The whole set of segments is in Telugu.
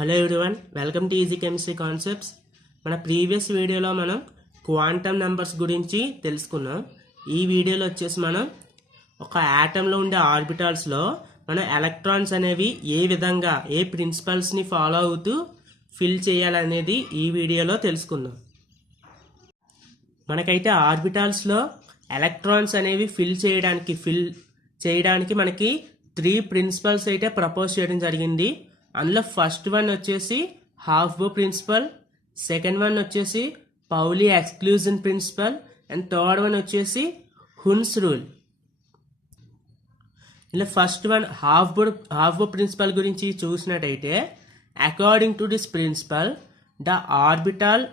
Hello everyone, welcome to easy chemistry concepts. మన ప్రీవియస్ వీడియోలో మనం క్వాంటమ్ నెంబర్స్ గురించి తెలుసుకున్నాం. ఈ వీడియోలో వచ్చేసి మనం ఒక యాటంలో ఉండే ఆర్బిటాల్స్లో మనం ఎలక్ట్రాన్స్ అనేవి ఏ విధంగా ఏ ప్రిన్సిపల్స్ని ఫాలో అవుతూ ఫిల్ చేయాలనేది ఈ వీడియోలో తెలుసుకుందాం. మనకైతే ఆర్బిటాల్స్లో ఎలక్ట్రాన్స్ అనేవి ఫిల్ చేయడానికి మనకి 3 ప్రిన్సిపల్స్ అయితే ప్రపోజ్ చేయడం జరిగింది. అందులో ఫస్ట్ వన్ వచ్చేసి హాఫ్బో ప్రిన్సిపల్, సెకండ్ వన్ వచ్చేసి Pauli exclusion principle and third one వచ్చేసి హున్స్ రూల్. ఇలా ఫస్ట్ వన్ హాఫ్బో ప్రిన్సిపల్ గురించి చూసినట్టయితే, according to this principle the orbital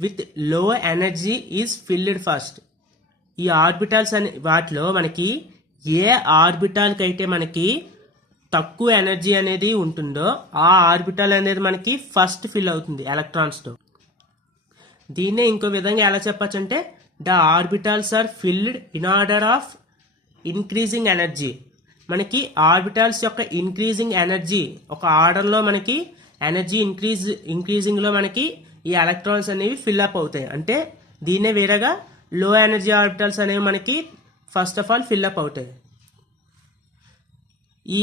with low energy is filled first. ఈ ఆర్బిటాల్స్ అనే వాటిలో మనకి ఏ ఆర్బిటాల్కి అయితే మనకి తక్కువ ఎనర్జీ అనేది ఉంటుందో ఆ ఆర్బిటాల్ అనేది మనకి ఫస్ట్ ఫిల్ అవుతుంది ఎలక్ట్రాన్స్తో. దీన్నే ఇంకో విధంగా ఎలా చెప్పచ్చు అంటే, the orbitals are filled in order of increasing energy. మనకి ఆర్బిటాల్స్ యొక్క ఇంక్రీజింగ్ ఎనర్జీ ఒక ఆర్డర్లో మనకి ఎనర్జీ ఇంక్రీజింగ్లో మనకి ఈ ఎలక్ట్రాన్స్ అనేవి ఫిల్అప్ అవుతాయి. అంటే దీన్నే వేరేగా లో ఎనర్జీ ఆర్బిటాల్స్ అనేవి మనకి ఫస్ట్ ఆఫ్ ఆల్ ఫిల్అప్ అవుతాయి. ఈ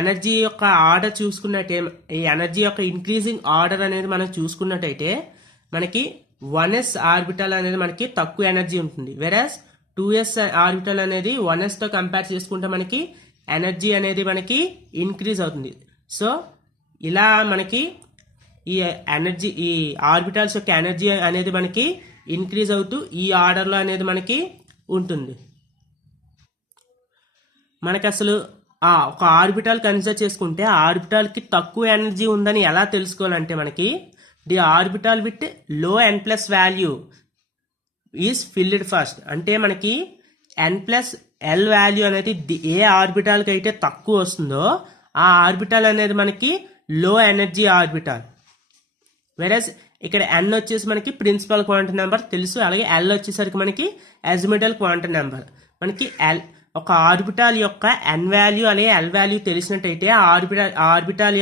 ఎనర్జీ యొక్క ఆర్డర్ చూసుకున్నట్టే, ఈ ఎనర్జీ యొక్క ఇంక్రీజింగ్ ఆర్డర్ అనేది మనం చూసుకున్నట్టయితే మనకి 1s ఆర్బిటల్ అనేది మనకి తక్కువ ఎనర్జీ ఉంటుంది. వెరాస్ 2s ఆర్బిటల్ అనేది 1sతో కంపేర్ చేసుకుంటే మనకి ఎనర్జీ అనేది మనకి ఇంక్రీజ్ అవుతుంది. సో ఇలా మనకి ఈ ఆర్బిటల్స్ యొక్క ఎనర్జీ అనేది మనకి ఇంక్రీజ్ అవుతూ ఈ ఆర్డర్లో అనేది మనకి ఉంటుంది. మనకి అసలు ఒక ఆర్బిటాల్ కన్సిడర్ చేసుకుంటే ఆ ఆర్బిటాల్కి తక్కువ ఎనర్జీ ఉందని ఎలా తెలుసుకోవాలంటే, మనకి ది ఆర్బిటాల్ విత్ లో n+ value is filled first. అంటే మనకి n+l వాల్యూ అనేది ఏ ఆర్బిటాల్కి అయితే తక్కువ వస్తుందో ఆ ఆర్బిటాల్ అనేది మనకి లో ఎనర్జీ ఆర్బిటాల్. వెరస్ ఇక్కడ n వచ్చేసి మనకి ప్రిన్సిపల్ క్వాంటమ్ నెంబర్ తెలుసు, అలాగే l వచ్చేసరికి మనకి అజిముథల్ క్వాంటమ్ నెంబర్. మనకి ఒక ఆర్బిటాల్ యొక్క n వాల్యూ అలాగే l వాల్యూ తెలిసినట్టయితే ఆర్బిటాల్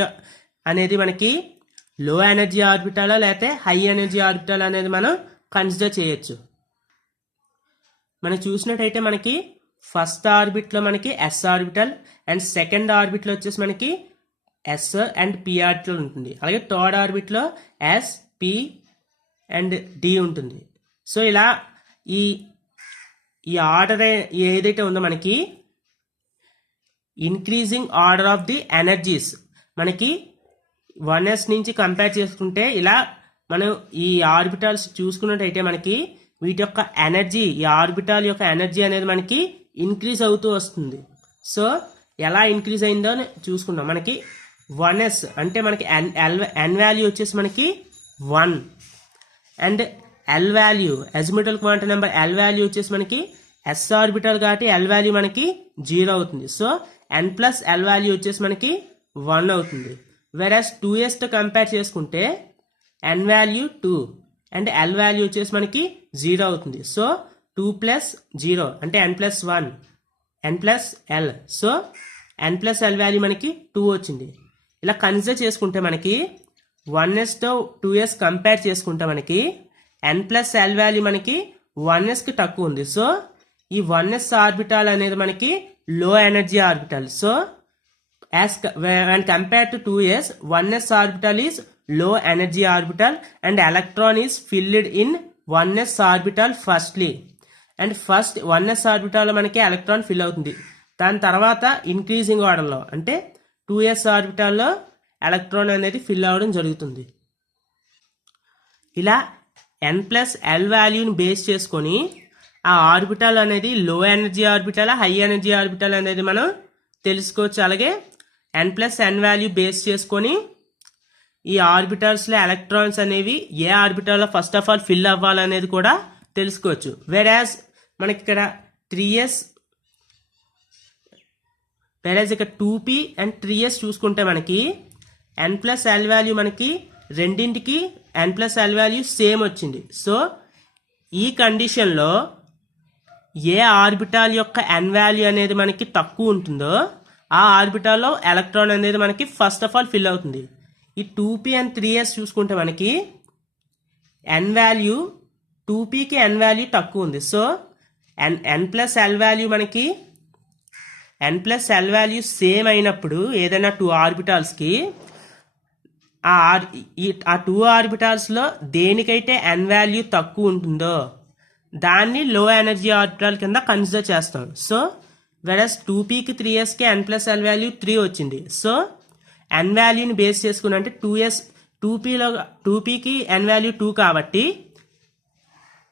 అనేది మనకి లో ఎనర్జీ ఆర్బిటాల్ లేకపోతే హై ఎనర్జీ ఆర్బిటాల్ అనేది మనం కన్సిడర్ చేయొచ్చు. మనం చూసినట్టయితే మనకి ఫస్ట్ ఆర్బిట్లో మనకి s ఆర్బిటల్ అండ్ సెకండ్ ఆర్బిట్లో వచ్చేసి మనకి s అండ్ p ఆర్బిటల్ ఉంటుంది. అలాగే థర్డ్ ఆర్బిట్లో s, p అండ్ d ఉంటుంది. సో ఇలా ఈ ఆర్డర్ ఏదైతే ఉందో మనకి increasing order of the energies మనకి 1s నుంచి కంపేర్ చేసుకుంటే ఇలా మనం ఈ ఆర్బిటాల్స్ చూసుకున్నట్టయితే మనకి వీటి యొక్క ఎనర్జీ, ఈ ఆర్బిటాల్ యొక్క ఎనర్జీ అనేది మనకి ఇంక్రీజ్ అవుతూ వస్తుంది. సో ఎలా ఇంక్రీజ్ అయిందో చూసుకుందాం. మనకి 1s అంటే మనకి n వాల్యూ వచ్చేసి మనకి 1 and l value azimuthal quantum number l value వచ్చేసి మనకి s ఆర్బిటల్ కాబట్టి l వాల్యూ మనకి 0 అవుతుంది. సో n+l వాల్యూ వచ్చేసి మనకి 1 అవుతుంది. వెరాస్ 2sతో కంపేర్ చేసుకుంటే n value 2 and l value వచ్చేసి మనకి 0 అవుతుంది. సో 2+0 అంటే n+1 n+l. So n+l value మనకి 2 వచ్చింది. ఇలా కన్సిడర్ చేసుకుంటే మనకి 1sతో 2s కంపేర్ చేసుకుంటే మనకి n+l వాల్యూ మనకి 1sకి తక్కువ ఉంది. సో ఈ 1s ఆర్బిటాల్ అనేది మనకి లో energy orbital. So when compared to 2s, 1s orbital is low energy orbital and electron is filled in 1s orbital firstly. And first 1s orbital మనకి ఎలక్ట్రాన్ ఫిల్ అవుతుంది. దాని తర్వాత ఇంక్రీజింగ్ ఆర్డర్లో అంటే 2s ఆర్బిటాల్లో ఎలక్ట్రాన్ అనేది ఫిల్ అవ్వడం జరుగుతుంది. ఇలా n+l వాల్యూని బేస్ చేసుకొని ఆ ఆర్బిటాల్ అనేది low energy orbital high energy orbital అనేది మనం తెలుసుకోవచ్చు. అలాగే n+n వాల్యూ బేస్ చేసుకొని ఈ ఆర్బిటాల్స్లో ఎలక్ట్రాన్స్ అనేవి ఏ ఆర్బిటాల్లో ఫస్ట్ ఆఫ్ ఆల్ ఫిల్ అవ్వాలనేది కూడా తెలుసుకోవచ్చు. వెరాజ్ మనకి ఇక్కడ 3s వెరాజ్ ఇక్కడ 2p అండ్ 3s చూసుకుంటే మనకి n+l వాల్యూ మనకి రెండింటికి n+l వాల్యూ సేమ్ వచ్చింది. సో ఈ కండిషన్లో ఏ ఆర్బిటాల్ యొక్క n వాల్యూ అనేది మనకి తక్కువ ఉంటుందో ఆ ఆర్బిటాల్లో ఎలక్ట్రాన్ అనేది మనకి ఫస్ట్ ఆఫ్ ఆల్ ఫిల్ అవుతుంది. ఈ 2p అండ్ 3s చూసుకుంటే మనకి ఎన్ వాల్యూ 2pకి ఎన్ వాల్యూ తక్కువ ఉంది. సో ఎన్ ప్లస్ ఎల్ వాల్యూ మనకి ఎన్ ప్లస్ ఎల్ వాల్యూ సేమ్ అయినప్పుడు ఏదైనా 2 ఆర్బిటాల్స్కి ఆ 2 ఆర్బిటాల్స్లో దేనికైతే ఎన్ వాల్యూ తక్కువ ఉంటుందో దాన్ని లో ఎనర్జీ ఆర్బిటాల్ కింద కన్సిడర్ చేస్తాం. సో వెరస్ 2pకి 3sకి ఎన్ ప్లస్ ఎల్ వాల్యూ 3 వచ్చింది. సో ఎన్ వాల్యూని బేస్ చేసుకుని అంటే 2pకి ఎన్ వాల్యూ 2 కాబట్టి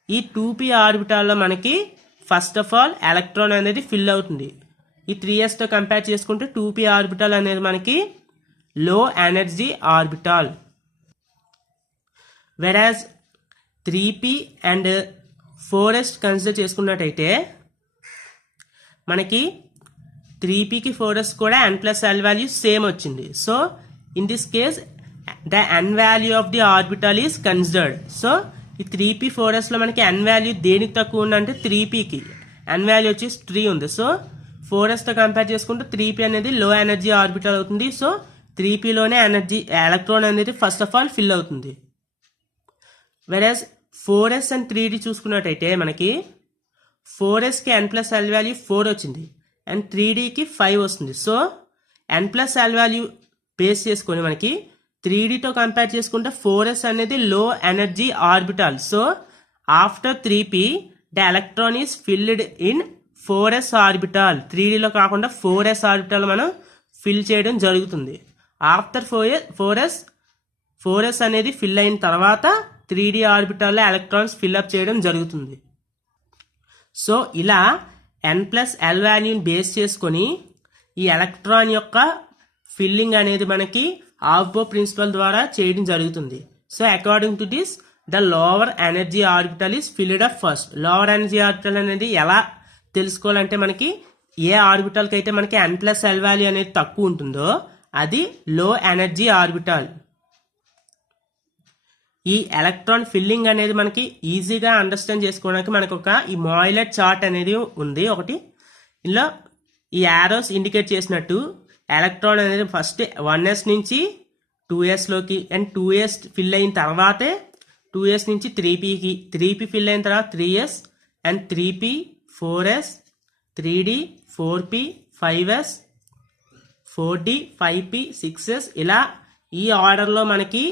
ఈ 2p ఆర్బిటాల్లో మనకి ఫస్ట్ ఆఫ్ ఆల్ ఎలక్ట్రాన్ అనేది ఫిల్ అవుతుంది. ఈ 3sతో కంపేర్ చేసుకుంటే 2p ఆర్బిటాల్ అనేది మనకి లో ఎనర్జీ ఆర్బిటాల్. వెరాజ్ 3p అండ్ 4s కన్సిడర్ చేసుకున్నట్టయితే మనకి 3pకి 4s కూడా n plus L value same వచ్చింది. So in this case the n value of the orbital is considered. So ఈ 3p 4sలో మనకి n వాల్యూ దేనికి తక్కువ ఉందంటే 3pకి n వాల్యూ వచ్చి 3 ఉంది. సో 4sతో కంపేర్ చేసుకుంటే 3p అనేది లో ఎనర్జీ ఆర్బిటాల్ అవుతుంది. సో 3pలోనే ఎలక్ట్రాన్ అనేది ఫస్ట్ ఆఫ్ ఆల్ ఫిల్ అవుతుంది. వెరాజ్ 4s అండ్ 3d చూసుకున్నట్టయితే మనకి 4sకి n ప్లస్ ఎల్ వాల్యూ 4 వచ్చింది అండ్ 3dకి 5 వస్తుంది. So n plus L value base చేసుకొని మనకి 3dతో కంపేర్ చేసుకుంటే 4s అనేది low energy orbital. So after 3p the electron is filled in 4s orbital. 3dలో కాకుండా 4s ఆర్బిటాల్ మనం ఫిల్ చేయడం జరుగుతుంది. ఆఫ్టర్ 4s అనేది ఫిల్ అయిన తర్వాత 3d ఆర్బిటాల్లో ఎలక్ట్రాన్స్ ఫిల్అప్ చేయడం జరుగుతుంది. సో ఇలా n ప్లస్ ఎల్ వాల్యూని బేస్ చేసుకొని ఈ ఎలక్ట్రాన్ యొక్క ఫిల్లింగ్ అనేది మనకి ఆఫ్బో ప్రిన్సిపల్ ద్వారా చేయడం జరుగుతుంది. So according to this the lower energy orbital is filled up first. Lower energy orbital అనేది ఎలా తెలుసుకోవాలంటే మనకి ఏ ఆర్బిటల్కి అయితే మనకి n ప్లస్ ఎల్ వాల్యూ అనేది తక్కువ ఉంటుందో అది లో ఎనర్జీ ఆర్బిటల్. ఈ ఎలక్ట్రాన్ ఫిల్లింగ్ అనేది మనకి ఈజీగా అండర్స్టాండ్ చేసుకోవడానికి మనకు ఒక ఈ మాయిలెట్ చార్ట్ అనేది ఉంది ఒకటి. ఇందులో ఈ యారోస్ ఇండికేట్ చేసినట్టు ఎలక్ట్రాన్ అనేది ఫస్ట్ 1s నుంచి 2sలోకి అండ్ 2s ఫిల్ అయిన తర్వాతే 2s నుంచి 3pకి 3p ఫిల్ అయిన తర్వాత 3s and 3p 4s 3d 4p 5s 4d 5p 6s ఇలా ఈ ఆర్డర్లో మనకి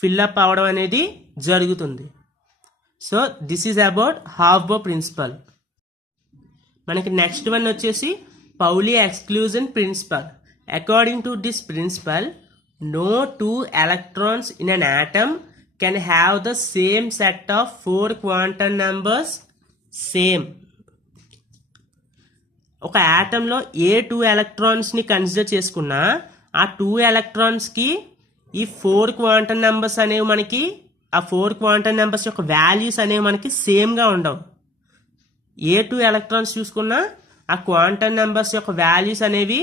ఫిల్అప్ అవడం అనేది జరుగుతుంది. So this is about Aufbau principle. మనకి నెక్స్ట్ వన్ వచ్చేసి Pauli exclusion principle. According to this principle no 2 electrons in an atom can have the same set of 4 quantum numbers same. ఒక ఆటంలో ఏ 2 ఎలక్ట్రాన్స్ని కన్సిడర్ చేసుకున్నా ఆ 2 ఎలక్ట్రాన్స్కి ఈ 4 క్వాంటమ్ నెంబర్స్ అనేవి మనకి ఆ 4 క్వాంటమ్ నెంబర్స్ యొక్క వాల్యూస్ అనేవి మనకి సేమ్గా ఉండవు. ఏ 2 ఎలక్ట్రాన్స్ చూసుకున్నా ఆ క్వాంటమ్ నెంబర్స్ యొక్క వాల్యూస్ అనేవి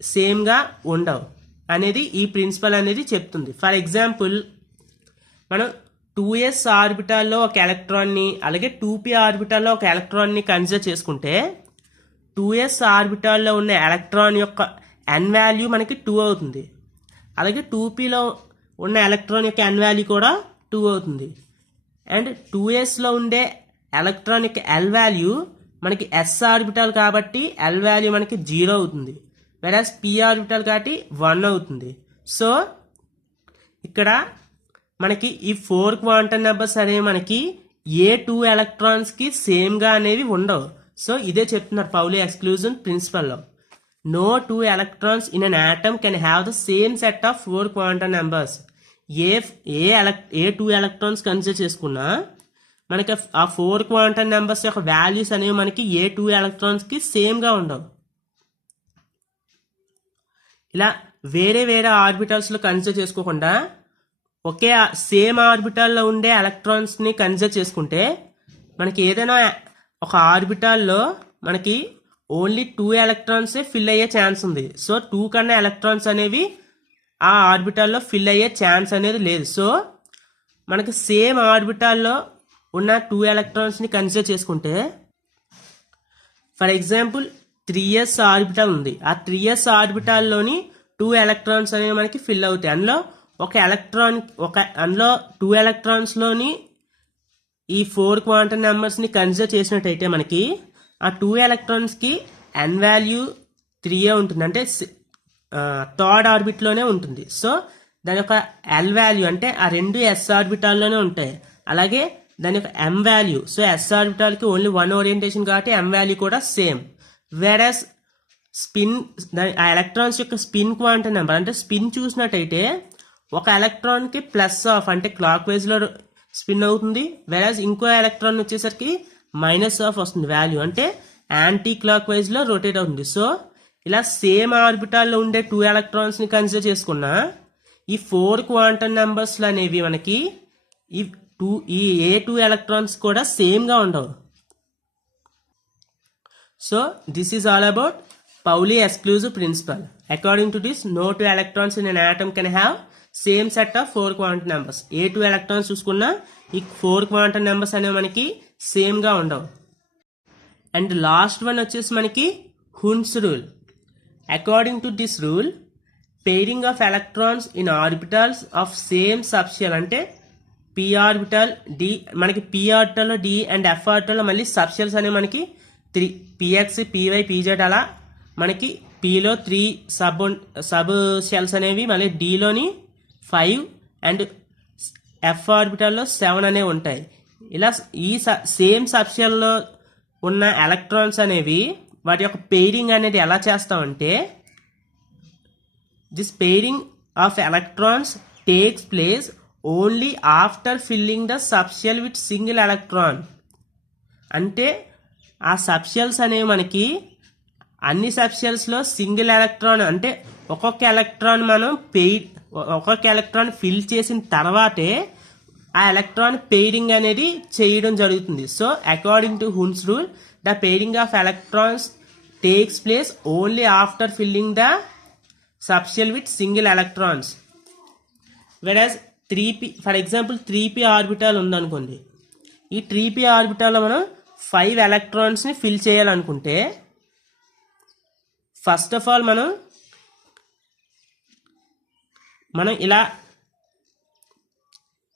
సేమ్గా ఉండవు అనేది ఈ ప్రిన్సిపల్ అనేది చెప్తుంది. ఫర్ ఎగ్జాంపుల్ మనం 2s ఆర్బిటాల్లో ఒక ఎలక్ట్రాన్ని అలాగే 2p ఆర్బిటాల్లో ఒక ఎలక్ట్రాన్ని కన్సిడర్ చేసుకుంటే 2s ఆర్బిటాల్లో ఉన్న ఎలక్ట్రాన్ యొక్క n వాల్యూ మనకి 2 అవుతుంది. అలాగే 2pలో ఉన్న ఎలక్ట్రాన్ యొక్క n వాల్యూ కూడా 2 అవుతుంది. అండ్ 2sలో ఉండే ఎలక్ట్రాన్ యొక్క l వాల్యూ మనకి s ఆర్బిటాల్ కాబట్టి l వాల్యూ మనకి 0 అవుతుంది. వెరాస్ p ఆర్బిటాల్ కాబట్టి 1 అవుతుంది. సో ఇక్కడ మనకి ఈ 4 క్వాంటమ్ నెంబర్స్ అనేవి మనకి ఏ 2 ఎలక్ట్రాన్స్కి సేమ్గా అనేవి ఉండవు. సో ఇదే చెప్తున్నారు పౌలి exclusion ప్రిన్సిపల్లో. No 2 electrons in an atom can have the same set of 4 quantum numbers. A 2 electrons consider చేసుకున్నా మనకి ఆ 4 క్వాంటమ్ నెంబర్స్ యొక్క వాల్యూస్ అనేవి మనకి ఏ 2 ఎలక్ట్రాన్స్కి సేమ్గా ఉండవు. ఇలా వేరే వేరే ఆర్బిటల్స్లో కన్సిడర్ చేసుకోకుండా ఒకే సేమ్ ఆర్బిటాల్లో ఉండే ఎలక్ట్రాన్స్ని కన్సిడర్ చేసుకుంటే మనకి ఏదైనా ఒక ఆర్బిటాల్లో మనకి ఓన్లీ 2 ఎలక్ట్రాన్సే ఫిల్ అయ్యే ఛాన్స్ ఉంది. సో 2 కన్నా ఎలక్ట్రాన్స్ అనేవి ఆ ఆర్బిటాల్లో ఫిల్ అయ్యే ఛాన్స్ అనేది లేదు. సో మనకి సేమ్ ఆర్బిటాల్లో ఉన్న 2 ఎలక్ట్రాన్స్ని కన్సిడర్ చేసుకుంటే ఫర్ ఎగ్జాంపుల్ 3s ఆర్బిటాల్ ఉంది. ఆ 3s ఆర్బిటాల్లోని 2 ఎలక్ట్రాన్స్ అనేవి మనకి ఫిల్ అవుతాయి. అందులో అందులో 2 ఎలక్ట్రాన్స్లోని ఈ 4 క్వాంటమ్ నెంబర్స్ని కన్సిడర్ చేసినట్టయితే మనకి ఆ 2 ఎలక్ట్రాన్స్కి n వాల్యూ 3 ఉంటుంది, అంటే థర్డ్ ఆర్బిట్లోనే ఉంటుంది. సో దాని యొక్క l వాల్యూ అంటే ఆ రెండు s ఆర్బిటాల్లోనే ఉంటాయి. అలాగే దాని యొక్క m వాల్యూ, సో s ఆర్బిటాల్కి ఓన్లీ 1 ఓరియంటేషన్ కాబట్టి m వాల్యూ కూడా సేమ్. వేరస్ స్పిన్, ఆ ఎలక్ట్రాన్స్ యొక్క స్పిన్ క్వాంటమ్ నెంబర్ అంటే స్పిన్ చూసినట్టయితే ఒక ఎలక్ట్రాన్కి ప్లస్ ఆఫ్ అంటే క్లాక్ వైజ్లో స్పిన్ అవుతుంది, వేరస్ ఇంకో ఎలక్ట్రాన్ వచ్చేసరికి మైనస్ ఆఫ్ వస్తుంది వాల్యూ, అంటే యాంటీ క్లాక్ వైజ్లో రొటేట్ అవుతుంది. సో ఇలా సేమ్ ఆర్బిటాల్లో ఉండే 2 ఎలక్ట్రాన్స్ని కన్సిడర్ చేసుకున్నా ఈ 4 క్వాంటమ్ నెంబర్స్లు అనేవి మనకి ఈ ఏ 2 ఎలక్ట్రాన్స్ కూడా సేమ్గా ఉండవు. So this is all about Pauli exclusive principle. According to this, no 2 electrons in an atom can have same set of 4 quantum numbers. A 2 electrons చూసుకున్నా ఈ 4 quantum numbers అనేవి మనకి సేమ్ గా ఉండవు. అండ్ లాస్ట్ వన్ వచ్చేసి మనకి Hund's rule. According to this rule, pairing of electrons in orbitals of same subshell అంటే p ఆర్బిటల్ d, మనకి p ఆర్బిటల్లో d అండ్ f ఆర్బిటల్లో మళ్ళీ సబ్షెల్స్ అనేవి మనకి 3 px py pz అలా మనకి pలో 3 సబ్ షెల్స్ అనేవి, మళ్ళీ dలోని 5 అండ్ f ఆర్బిటల్లో 7 అనేవి ఉంటాయి. ఇలా ఈ సేమ్ సబ్షెల్లో ఉన్న ఎలక్ట్రాన్స్ అనేవి వాటి యొక్క పెయిరింగ్ అనేది ఎలా చేస్తామంటే, this pairing of electrons takes place only after filling the subshell with single electron. అంటే ఆ సబ్షెల్స్ అనేవి మనకి అన్ని సబ్షెల్స్లో సింగిల్ ఎలక్ట్రాన్ అంటే ఒక్కొక్క ఎలక్ట్రాన్ ఫిల్ చేసిన తర్వాతే ఆ ఎలక్ట్రాన్ పెయిరింగ్ అనేది చేయడం జరుగుతుంది. So according to Hund's rule, the pairing of electrons takes place only after filling the subshell with single electrons. వెరాజ్ 3p, for example 3p orbital ఉందనుకోండి. ఈ 3p ఆర్బిటాల్లో మనం 5 ఎలక్ట్రాన్స్ని ఫిల్ చేయాలనుకుంటే ఫస్ట్ ఆఫ్ ఆల్ మనం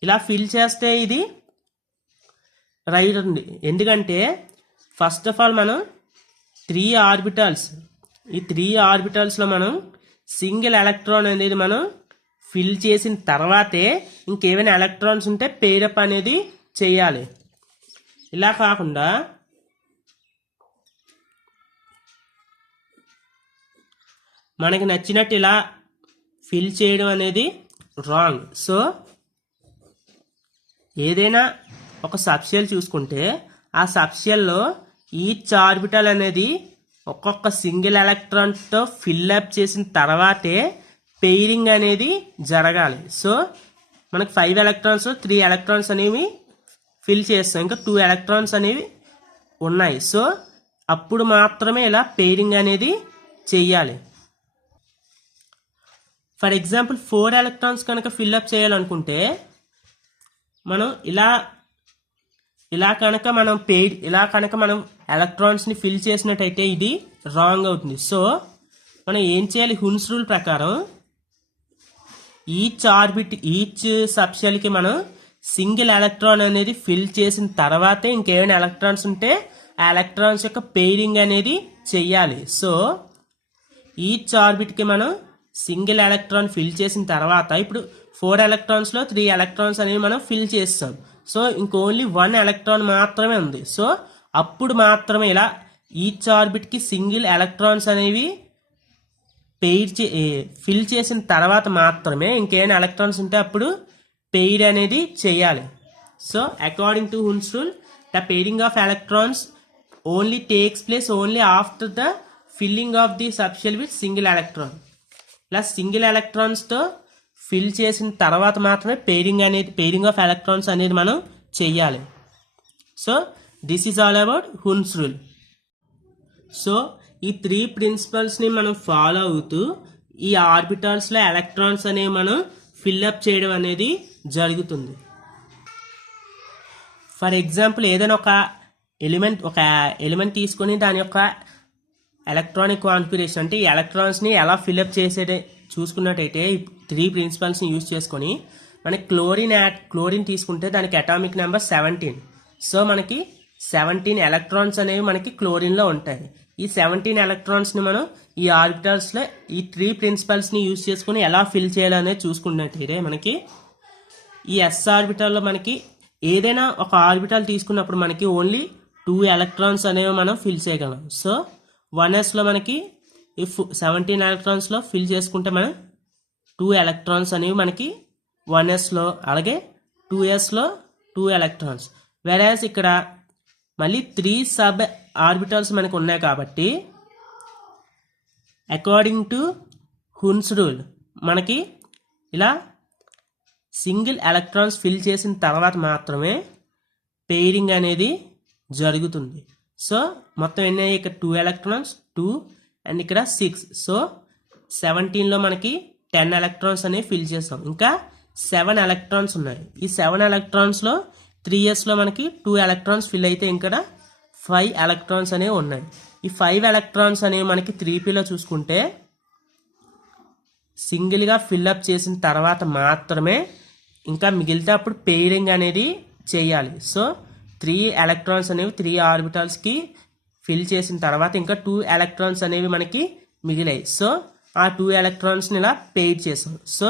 ఇలా ఫిల్ చేస్తే ఇది రైట్ ఉంది. ఎందుకంటే ఫస్ట్ ఆఫ్ ఆల్ మనం 3 ఆర్బిటాల్స్లో మనం సింగిల్ ఎలక్ట్రాన్ అనేది మనం ఫిల్ చేసిన తర్వాతే ఇంకేమైనా ఎలక్ట్రాన్స్ ఉంటే పెయిరప్ అనేది చేయాలి. ఇలా కాకుండా మనకి నచ్చినట్టు ఇలా ఫిల్ చేయడం అనేది రాంగ్. సో ఏదైనా ఒక సబ్షెల్ చూసుకుంటే ఆ సబ్షెల్లో ఈచ్ ఆర్బిటల్ అనేది ఒక్కొక్క సింగిల్ ఎలక్ట్రాన్తో ఫిల్అప్ చేసిన తర్వాతే పెయిరింగ్ అనేది జరగాలి. సో మనకు 5 ఎలక్ట్రాన్స్ 3 ఎలక్ట్రాన్స్ అనేవి ఫిల్ చేస్తాం, ఇంకా 2 ఎలక్ట్రాన్స్ అనేవి ఉన్నాయి. సో అప్పుడు మాత్రమే ఇలా పెయిరింగ్ అనేది చెయ్యాలి. ఫర్ ఎగ్జాంపుల్ 4 ఎలక్ట్రాన్స్ కనుక ఫిల్అప్ చేయాలనుకుంటే మనం ఇలా కనుక మనం ఎలక్ట్రాన్స్ని ఫిల్ చేసినట్టయితే ఇది రాంగ్ అవుతుంది. సో మనం ఏం చేయాలి, హున్స్ రూల్ ప్రకారం ఈచ్ సబ్షెల్కి మనం సింగిల్ ఎలక్ట్రాన్ అనేది ఫిల్ చేసిన తర్వాతే ఇంకేమైనా ఎలక్ట్రాన్స్ ఉంటే ఆ ఎలక్ట్రాన్స్ యొక్క పెయిరింగ్ అనేది చెయ్యాలి. సో ఈచ్ ఆర్బిట్కి మనం సింగిల్ ఎలక్ట్రాన్ ఫిల్ చేసిన తర్వాత ఇప్పుడు 4 ఎలక్ట్రాన్స్లో 3 ఎలక్ట్రాన్స్ అనేవి మనం ఫిల్ చేస్తాం. సో ఇంకోన్లీ 1 ఎలక్ట్రాన్ మాత్రమే ఉంది. సో అప్పుడు మాత్రమే ఇలా ఈచ్ ఆర్బిట్కి సింగిల్ ఎలక్ట్రాన్స్ అనేవి ఫిల్ చేసిన తర్వాత మాత్రమే ఇంకేమైనా ఎలక్ట్రాన్స్ ఉంటే అప్పుడు పెయిర్ అనేది చేయాలి. So according to Hund's rule, the pairing of electrons only takes place only after the filling of the subshell with single electron. ఇలా సింగిల్ ఎలక్ట్రాన్స్తో ఫిల్ చేసిన తర్వాత మాత్రమే పెయిరింగ్ ఆఫ్ ఎలక్ట్రాన్స్ అనేది మనం చెయ్యాలి. So this is all about Hund's rule. So ఈ 3 ప్రిన్సిపల్స్ని మనం ఫాలో అవుతూ ఈ ఆర్బిటాల్స్లో ఎలక్ట్రాన్స్ అనేవి మనం ఫిల్అప్ చేయడం అనేది జరుగుతుంది. ఫర్ ఎగ్జాంపుల్ ఏదైనా ఒక ఎలిమెంట్ తీసుకొని దాని యొక్క ఎలక్ట్రానిక్ కాన్ఫిగరేషన్ అంటే ఈ ఎలక్ట్రాన్స్ని ఎలా ఫిల్అప్ చేసేదే చూసుకున్నట్టయితే ఈ 3 ప్రిన్సిపల్స్ని యూజ్ చేసుకొని మనకి క్లోరిన్ తీసుకుంటే దానికి అటామిక్ నెంబర్ 17. సో మనకి 17 ఎలక్ట్రాన్స్ అనేవి మనకి క్లోరిన్లో ఉంటాయి. ఈ 17 ఎలక్ట్రాన్స్ని మనం ఈ ఆర్బిటాల్స్లో ఈ 3 ప్రిన్సిపల్స్ని యూజ్ చేసుకుని ఎలా ఫిల్ చేయాలనేది చూసుకున్నట్టయితే మనకి ఈ ఎస్ ఆర్బిటాల్లో మనకి ఏదైనా ఒక ఆర్బిటాల్ తీసుకున్నప్పుడు మనకి ఓన్లీ 2 ఎలక్ట్రాన్స్ అనేవి మనం ఫిల్ చేయగలం. సో 1sలో మనకి ఈ 17 ఎలక్ట్రాన్స్లో ఫిల్ చేసుకుంటే మనం 2 ఎలక్ట్రాన్స్ అనేవి మనకి 1sలో, అలాగే 2sలో 2 ఎలక్ట్రాన్స్. వెరాజ్ ఇక్కడ మళ్ళీ 3 సబ్ ఆర్బిటల్స్ మనకు ఉన్నాయి కాబట్టి అకార్డింగ్ టు హున్స్ రూల్ మనకి ఇలా సింగిల్ ఎలక్ట్రాన్స్ ఫిల్ చేసిన తర్వాత మాత్రమే పెయిరింగ్ అనేది జరుగుతుంది. సో మొత్తం ఎన్ని అయ్యాయి? ఇక్కడ 2 ఎలక్ట్రాన్స్, 2 అండ్ ఇక్కడ 6. సో 17లో మనకి 10 ఎలక్ట్రాన్స్ అనేవి ఫిల్ చేస్తాం. ఇంకా 7 ఎలక్ట్రాన్స్ ఉన్నాయి. ఈ 7 ఎలక్ట్రాన్స్లో 3sలో మనకి 2 ఎలక్ట్రాన్స్ ఫిల్ అయితే ఇక్కడ 5 ఎలక్ట్రాన్స్ అనేవి ఉన్నాయి. ఈ 5 ఎలక్ట్రాన్స్ అనేవి మనకి 3pలో చూసుకుంటే సింగిల్గా ఫిల్అప్ చేసిన తర్వాత మాత్రమే ఇంకా మిగిలితే అప్పుడు పెయిరింగ్ అనేది చేయాలి. సో 3 ఎలక్ట్రాన్స్ అనేవి 3 ఆర్బిటాల్స్కి ఫిల్ చేసిన తర్వాత ఇంకా 2 ఎలక్ట్రాన్స్ అనేవి మనకి మిగిలాయి. సో ఆ 2 ఎలక్ట్రాన్స్ని ఇలా పెయిర్ చేసాం. సో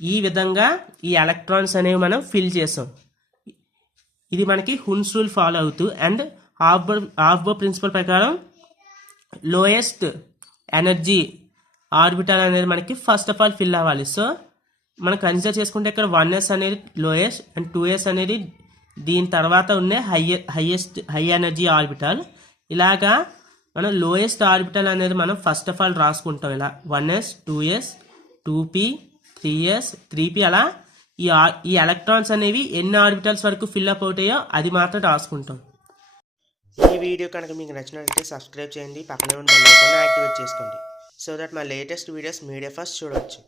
ఈ విధంగా ఈ ఎలక్ట్రాన్స్ అనేవి మనం ఫిల్ చేసాం. ఇది మనకి హున్స్ రూల్ ఫాలో అవుతూ అండ్ హాఫ్బో ప్రిన్సిపల్ ప్రకారం లోయెస్ట్ ఎనర్జీ ఆర్బిటాల్ అనేది మనకి ఫస్ట్ ఆఫ్ ఆల్ ఫిల్ అవ్వాలి. సో మనం కన్సిడర్ చేసుకుంటే ఇక్కడ 1s అనేది లోయెస్ట్ అండ్ 2s అనేది దీని తర్వాత ఉన్న హై ఎనర్జీ ఆర్బిటాల్. ఇలాగా మనం లోయెస్ట్ ఆర్బిటల్ అనేది మనం ఫస్ట్ ఆఫ్ ఆల్ రాసుకుంటాం. ఇలా 1s, 2s, 2p, 3s, 3p అలా ఈ ఎలక్ట్రాన్స్ అనేవి ఎన్ని ఆర్బిటల్స్ వరకు ఫిల్అప్ అవుతాయో అది మాత్రం రాసుకుంటాం. ఈ వీడియో కనుక మీకు నచ్చినట్లయితే సబ్స్క్రైబ్ చేయండి, పక్కనే ఉన్న బెల్ ఐకాన్ యాక్టివేట్ చేసుకోండి సో దట్ మా లేటెస్ట్ వీడియోస్ మీడియా ఫస్ట్ చూడవచ్చు.